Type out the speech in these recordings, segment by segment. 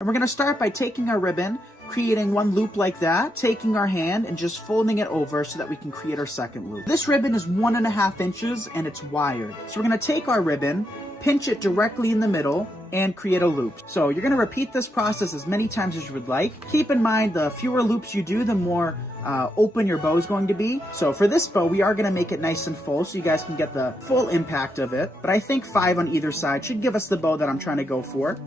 And we're gonna start by taking our ribbon, creating one loop like that, taking our hand and just folding it over so that we can create our second loop. This ribbon is 1.5 inches and it's wired. So we're gonna take our ribbon, pinch it directly in the middle, and create a loop. So you're gonna repeat this process as many times as you would like. Keep in mind, the fewer loops you do, the more open your bow is going to be. So for this bow, we are gonna make it nice and full so you guys can get the full impact of it. But I think 5 on either side should give us the bow that I'm trying to go for.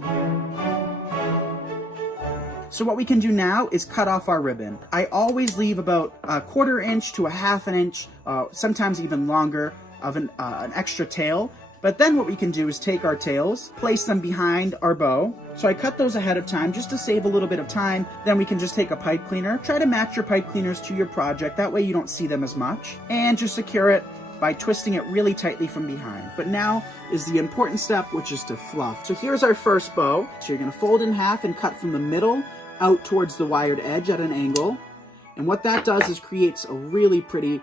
So what we can do now is cut off our ribbon. I always leave about 1/4 inch to 1/2 inch, sometimes even longer, of an extra tail. But then what we can do is take our tails, place them behind our bow. So I cut those ahead of time just to save a little bit of time. Then we can just take a pipe cleaner. Try to match your pipe cleaners to your project. That way you don't see them as much. And just secure it by twisting it really tightly from behind. But now is the important step, which is to fluff. So here's our first bow. So you're gonna fold in half and cut from the middle out towards the wired edge at an angle. And what that does is creates a really pretty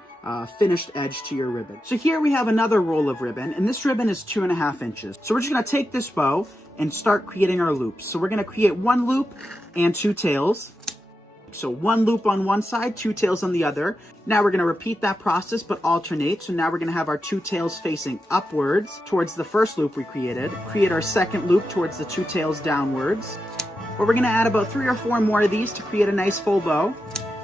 finished edge to your ribbon. So here we have another roll of ribbon, and this ribbon is 2.5 inches. So we're just gonna take this bow and start creating our loops. So we're gonna create one loop and 2 tails. So one loop on one side, 2 tails on the other. Now we're gonna repeat that process, but alternate. So now we're gonna have our 2 tails facing upwards towards the first loop we created. Create our second loop towards the 2 tails downwards. But we're gonna add about 3 or 4 more of these to create a nice full bow.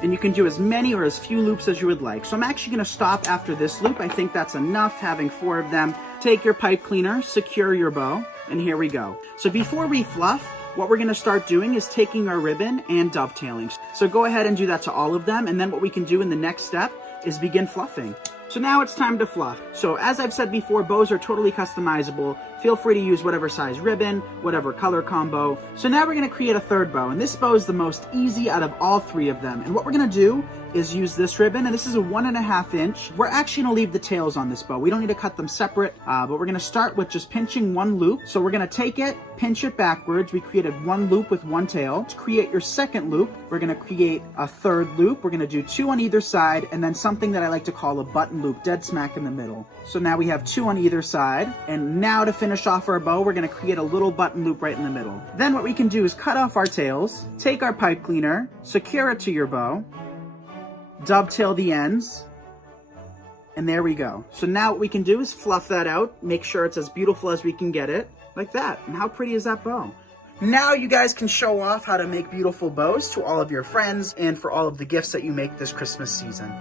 And you can do as many or as few loops as you would like. So I'm actually gonna stop after this loop. I think that's enough, having 4 of them. Take your pipe cleaner, secure your bow, and here we go. So before we fluff, what we're gonna start doing is taking our ribbon and dovetailing. So go ahead and do that to all of them, and then what we can do in the next step is begin fluffing. So now it's time to fluff. So as I've said before, bows are totally customizable. Feel free to use whatever size ribbon, whatever color combo. So now we're gonna create a third bow, and this bow is the most easy out of all 3 of them. And what we're gonna do is use this ribbon, and this is a 1.5 inch. We're actually gonna leave the tails on this bow. We don't need to cut them separate, but we're gonna start with just pinching one loop. So we're gonna take it, pinch it backwards. We created one loop with one tail. To create your second loop, we're gonna create a third loop. We're gonna do 2 on either side, and then something that I like to call a button loop, dead smack in the middle. So now we have 2 on either side, and now to finish off our bow, we're gonna create a little button loop right in the middle. Then what we can do is cut off our tails, take our pipe cleaner, secure it to your bow, dovetail the ends, and there we go. So now what we can do is fluff that out, make sure it's as beautiful as we can get it, like that. And how pretty is that bow? Now you guys can show off how to make beautiful bows to all of your friends and for all of the gifts that you make this Christmas season.